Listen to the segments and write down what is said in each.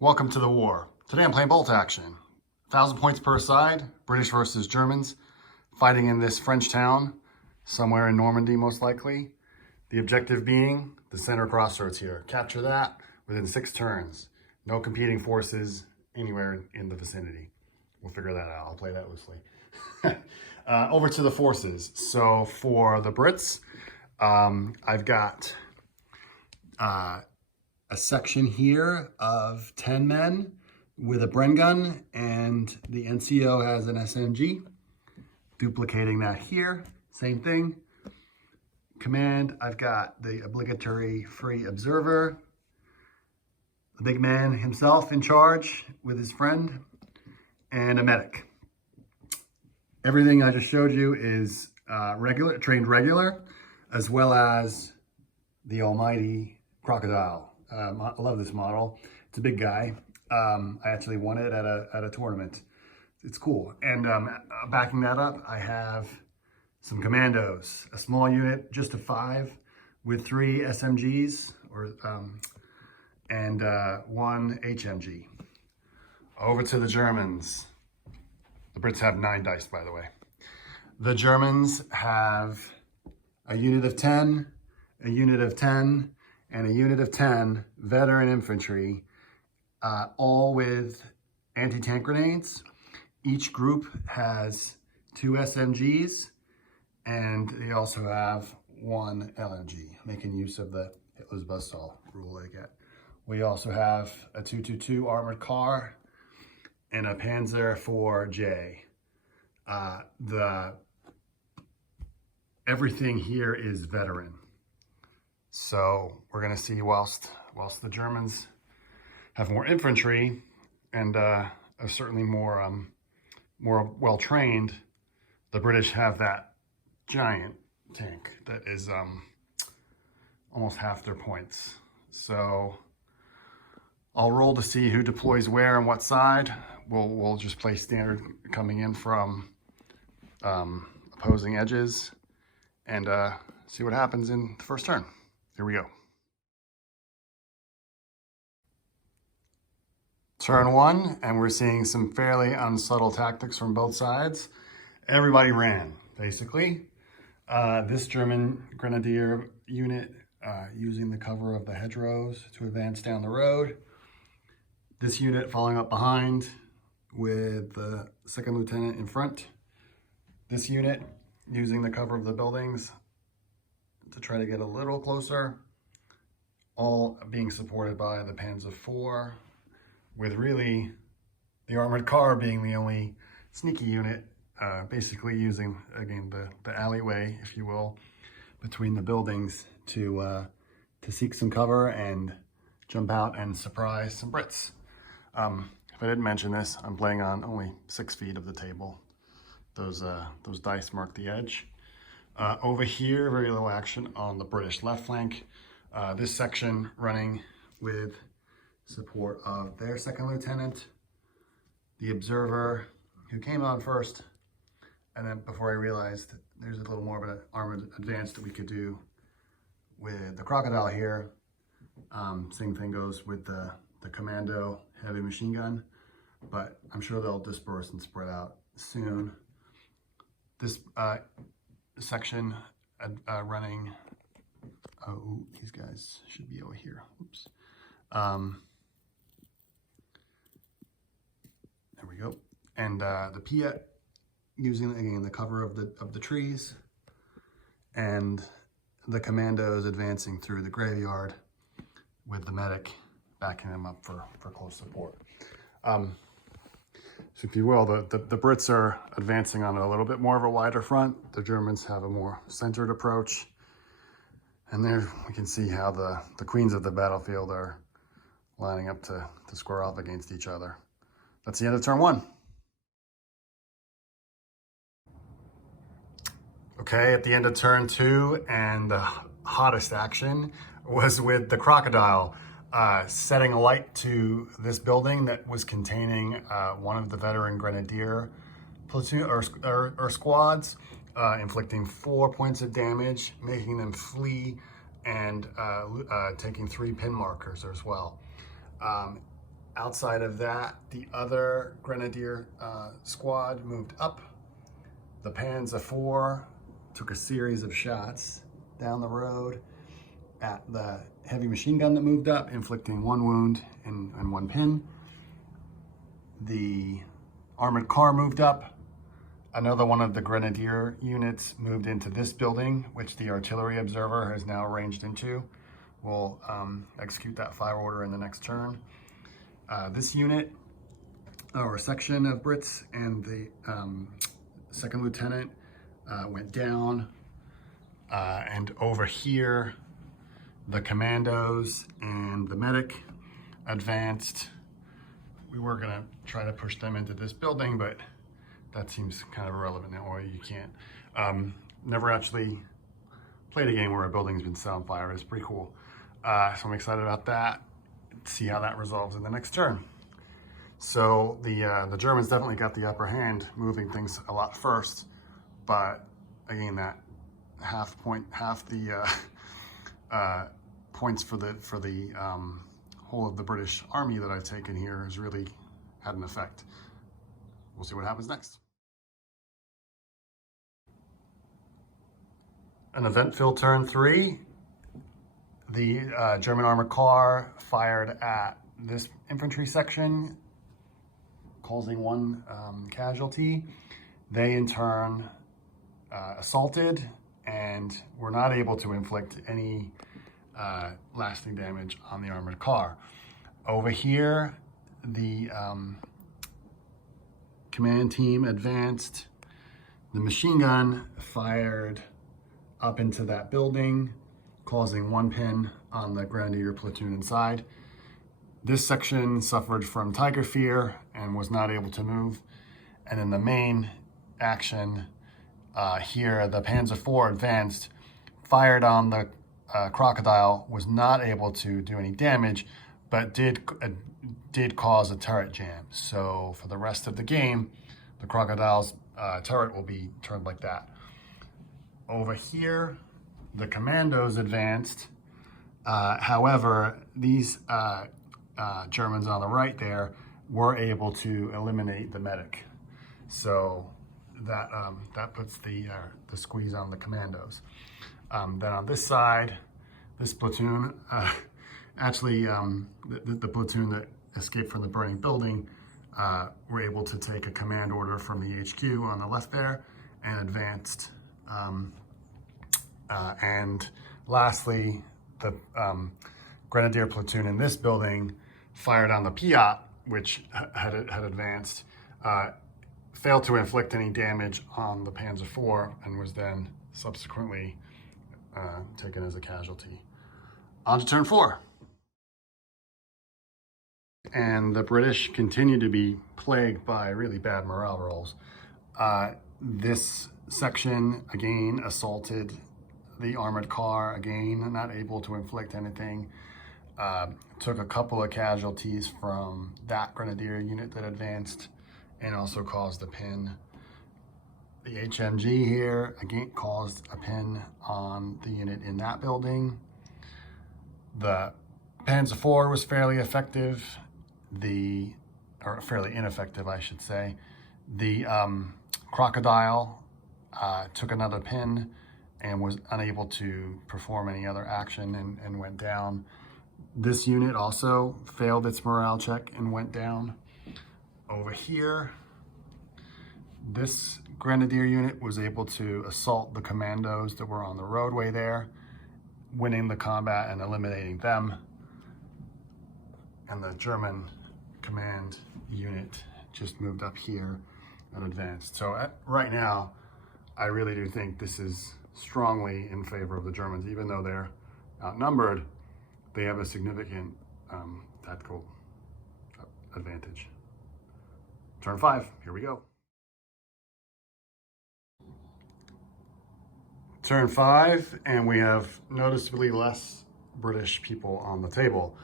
Welcome to the war. Today I'm playing bolt action. 1,000 points per side, British versus Germans, fighting in this French town, somewhere in Normandy most likely. The objective being the center crossroads here. Capture that within 6 turns. No competing forces anywhere in the vicinity. We'll figure that out. I'll play that loosely. Over to the forces. So for the Brits, I've got a section here of 10 men with a Bren gun, and the NCO has an SMG. Duplicating that here, same thing. Command, I've got the obligatory free observer, the big man himself in charge with his friend, and a medic. Everything I just showed you is trained regular, as well as the almighty Crocodile. I love this model. It's a big guy. I actually won it at a tournament. It's cool. And backing that up, I have some Commandos, a small unit, just of 5, with 3 SMGs and 1 HMG. Over to the Germans. The Brits have 9 dice, by the way. The Germans have a unit of 10, a unit of 10, and a unit of 10 veteran infantry, all with anti-tank grenades. Each group has 2 SMGs, and they also have 1 LMG, making use of the Hitler's buzzsaw rule they get. We also have a 222 armored car and a Panzer IV-J. Everything here is veteran. So we're gonna see whilst the Germans have more infantry and are certainly more well-trained, the British have that giant tank that is almost half their points. So I'll roll to see who deploys where and what side. We'll just play standard coming in from opposing edges and see what happens in the first turn. Here we go. Turn 1, and we're seeing some fairly unsubtle tactics from both sides. Everybody ran, basically. This German grenadier unit using the cover of the hedgerows to advance down the road. This unit following up behind with the 2nd lieutenant in front. This unit using the cover of the buildings to try to get a little closer, all being supported by the Panzer IV, with really the armored car being the only sneaky unit, basically using, again, the alleyway, if you will, between the buildings to seek some cover and jump out and surprise some Brits. If I didn't mention this, I'm playing on only 6 feet of the table. Those dice mark the edge. Over here, very little action on the British left flank. This section running with support of their 2nd lieutenant, the observer, who came on first, and then before I realized there's a little more of an armored advance that we could do with the Crocodile here. Same thing goes with the Commando heavy machine gun, but I'm sure they'll disperse and spread out soon. This section running, oh, these guys should be over here. Oops. There we go. And the Piet using, again, the cover of the trees, and the Commandos advancing through the graveyard with the medic backing them up for close support. So if you will, the Brits are advancing on a little bit more of a wider front. The Germans have a more centered approach. And there we can see how the queens of the battlefield are lining up to square off against each other. That's the end of turn 1. Okay, at the end of turn 2, and the hottest action was with the Crocodile. Setting a light to this building that was containing one of the veteran grenadier platoon or squads, inflicting 4 points of damage, making them flee, and taking 3 pin markers as well. Outside of that, the other Grenadier squad moved up. The Panzer IV took a series of shots down the road at the heavy machine gun that moved up, inflicting 1 wound and 1 pin. The armored car moved up. Another one of the Grenadier units moved into this building, which the artillery observer has now ranged into. We'll execute that fire order in the next turn. This unit, or section of Brits, and the second lieutenant went down. And over here, the commandos and the medic advanced. We were gonna try to push them into this building, but that seems kind of irrelevant now, or you can't. Never actually played a game where a building's been set on fire. It's pretty cool. So I'm excited about that. See how that resolves in the next turn. So the Germans definitely got the upper hand, moving things a lot first. But again, that half the points for the whole of the British Army that I've taken here has really had an effect. We'll see what happens next. An event-filled turn 3. The German armored car fired at this infantry section, causing 1 casualty. They in turn assaulted and were not able to inflict any lasting damage on the armored car. Over here, the command team advanced. The machine gun fired up into that building, causing 1 pin on the Grenadier platoon inside. This section suffered from Tiger Fear and was not able to move. And in the main action here, the Panzer IV advanced, fired on the Crocodile, was not able to do any damage, but did cause a turret jam. So for the rest of the game, the Crocodile's turret will be turned like that. Over here, the Commandos advanced. However, these Germans on the right there were able to eliminate the medic. So that puts the squeeze on the Commandos. Then on this side, this platoon, actually the platoon that escaped from the burning building were able to take a command order from the HQ on the left there and advanced. And lastly, the Grenadier platoon in this building fired on the Piat, which had advanced, failed to inflict any damage on the Panzer IV, and was then subsequently taken as a casualty. On to turn 4. And the British continue to be plagued by really bad morale rolls. This section, again, assaulted the armored car, again, not able to inflict anything. Took a couple of casualties from that Grenadier unit that advanced and also caused a pin. The HMG here, again, caused a pin on the unit in that building. The Panzer IV was fairly effective. Or fairly ineffective, I should say. The Crocodile took another pin and was unable to perform any other action and went down. This unit also failed its morale check and went down. Over here, this Grenadier unit was able to assault the Commandos that were on the roadway there, winning the combat and eliminating them. And the German command unit just moved up here and advanced. So right now, I really do think this is strongly in favor of the Germans. Even though they're outnumbered, they have a significant tactical advantage. Turn 5, here we go. Turn 5, and we have noticeably less British people on the table.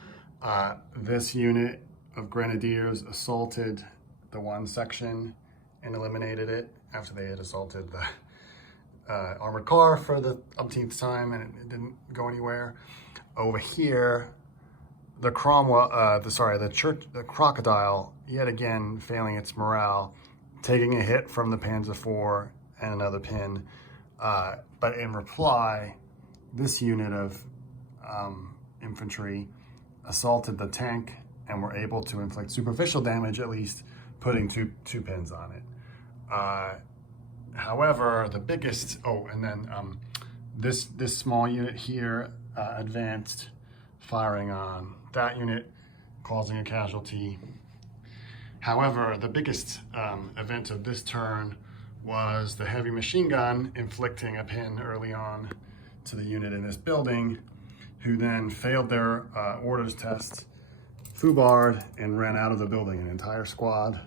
This unit of Grenadiers assaulted the one section and eliminated it after they had assaulted the armored car for the umpteenth time, and it didn't go anywhere. Over here, the Cromwell, the Crocodile, yet again failing its morale, taking a hit from the Panzer IV and another pin. But in reply, this unit of infantry assaulted the tank and were able to inflict superficial damage, at least putting two pins on it. However, the biggest, this small unit here advanced, firing on that unit, causing a casualty. However, the biggest event of this turn was the heavy machine gun inflicting a pin early on to the unit in this building, who then failed their orders test, foobarred, and ran out of the building. An entire squad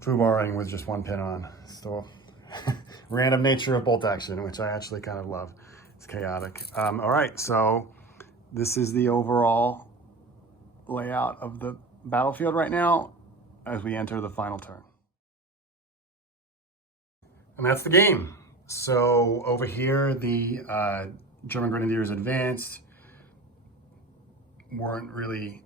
foobarring with just one pin on. So random nature of bolt action, which I actually kind of love. It's chaotic. All right, so this is the overall layout of the battlefield right now as we enter the final turn. And that's the game. So over here, the German Grenadiers advanced, weren't really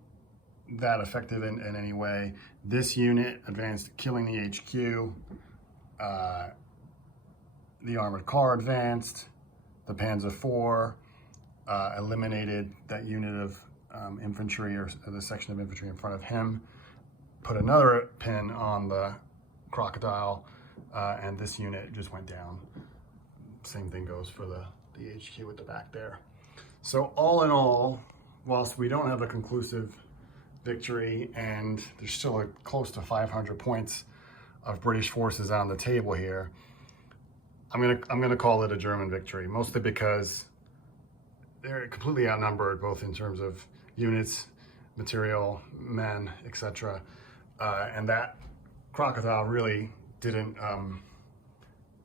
that effective in any way. This unit advanced, killing the HQ. The armored car advanced. The Panzer IV eliminated that unit of infantry, or the section of infantry in front of him, put another pin on the Crocodile, and this unit just went down. Same thing goes for the HQ at the back there. So all in all, whilst we don't have a conclusive victory, and there's still close to 500 points of British forces on the table here, I'm gonna call it a German victory, mostly because they're completely outnumbered, both in terms of units, material, men, etc. And that Crocodile really didn't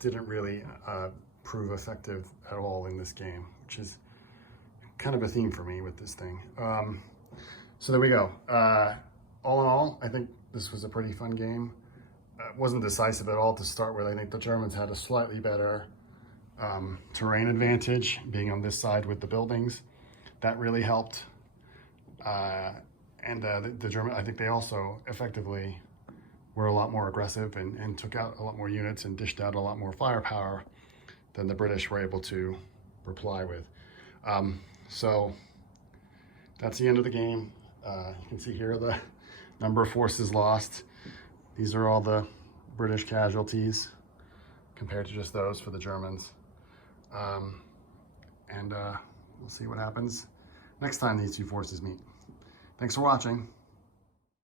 really prove effective at all in this game, which is kind of a theme for me with this thing. So there we go. All in all, I think this was a pretty fun game. It wasn't decisive at all to start with. I think the Germans had a slightly better terrain advantage, being on this side with the buildings. That really helped. And the German, I think they also effectively were a lot more aggressive and took out a lot more units and dished out a lot more firepower than the British were able to reply with. So that's the end of the game. You can see here the number of forces lost. These are all the British casualties compared to just those for the Germans. We'll see what happens next time these two forces meet. Thanks for watching.